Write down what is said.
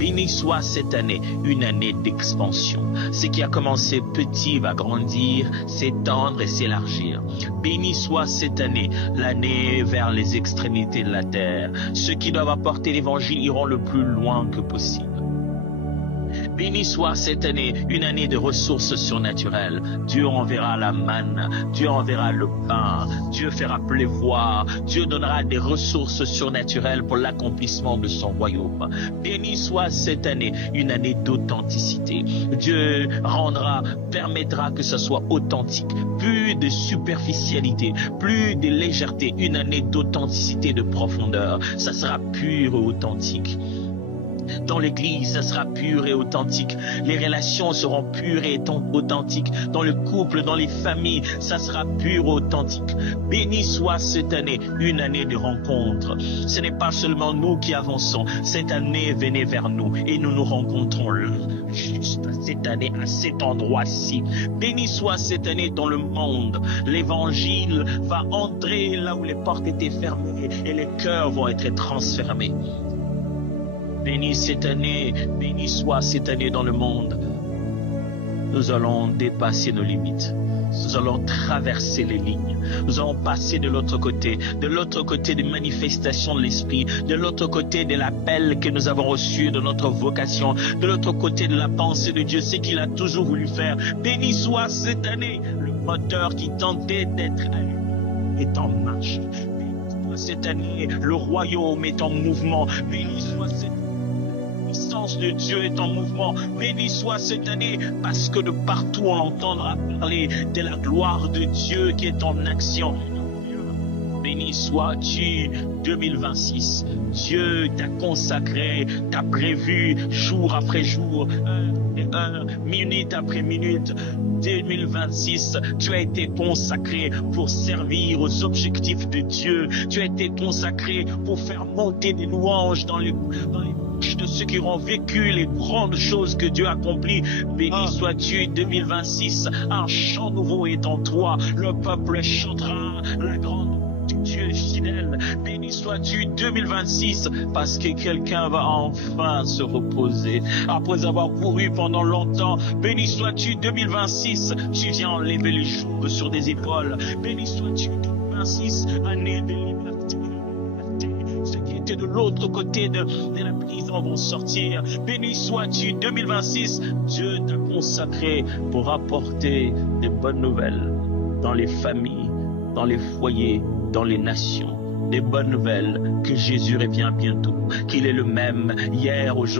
Béni soit cette année, une année d'expansion. Ce qui a commencé petit va grandir, s'étendre et s'élargir. Béni soit cette année, l'année vers les extrémités de la terre. Ceux qui doivent apporter l'évangile iront le plus loin que possible. Béni soit cette année, une année de ressources surnaturelles. Dieu enverra la manne, Dieu enverra le pain, Dieu fera pleuvoir, Dieu donnera des ressources surnaturelles pour l'accomplissement de son royaume. Béni soit cette année, une année d'authenticité. Dieu permettra que ce soit authentique, plus de superficialité, plus de légèreté, une année d'authenticité, de profondeur. Ça sera pur et authentique. Dans l'église, ça sera pur et authentique. Les relations seront pures et authentiques. Dans le couple, dans les familles, ça sera pur et authentique. Béni soit cette année, une année de rencontre. Ce n'est pas seulement nous qui avançons. Cette année, venez vers nous et nous nous rencontrons juste cette année, à cet endroit-ci. Béni soit cette année dans le monde. L'évangile va entrer là où les portes étaient fermées et les cœurs vont être transformés. Béni cette année, béni soit cette année dans le monde. Nous allons dépasser nos limites. Nous allons traverser les lignes. Nous allons passer de l'autre côté des manifestations de l'Esprit, de l'autre côté de l'appel que nous avons reçu de notre vocation, de l'autre côté de la pensée de Dieu, ce qu'il a toujours voulu faire. Béni soit cette année, le moteur qui tentait d'être allumé est en marche. Béni soit cette année, le royaume est en mouvement. Béni soit cette année, la puissance de Dieu est en mouvement. Béni soit cette année, parce que de partout on entendra parler de la gloire de Dieu qui est en action. Béni sois-tu 2026. Dieu t'a consacré, t'a prévu jour après jour, heure, minute après minute. 2026, tu as été consacré pour servir aux objectifs de Dieu. Tu as été consacré pour faire monter des louanges dans les bouches de ceux qui auront vécu les grandes choses que Dieu a accomplies. Béni sois-tu 2026. Un chant nouveau est en toi. Le peuple chantera la grande Dieu fidèle. Béni sois-tu 2026, parce que quelqu'un va enfin se reposer après avoir couru pendant longtemps. Béni sois-tu 2026, tu viens enlever les jougs sur des épaules. Béni sois-tu 2026, année de liberté. Ceux qui étaient de l'autre côté de la prison vont sortir. Béni sois-tu 2026, Dieu t'a consacré pour apporter des bonnes nouvelles dans les familles, dans les foyers, dans les nations. Des bonnes nouvelles, que Jésus revient bientôt, qu'il est le même hier, aujourd'hui.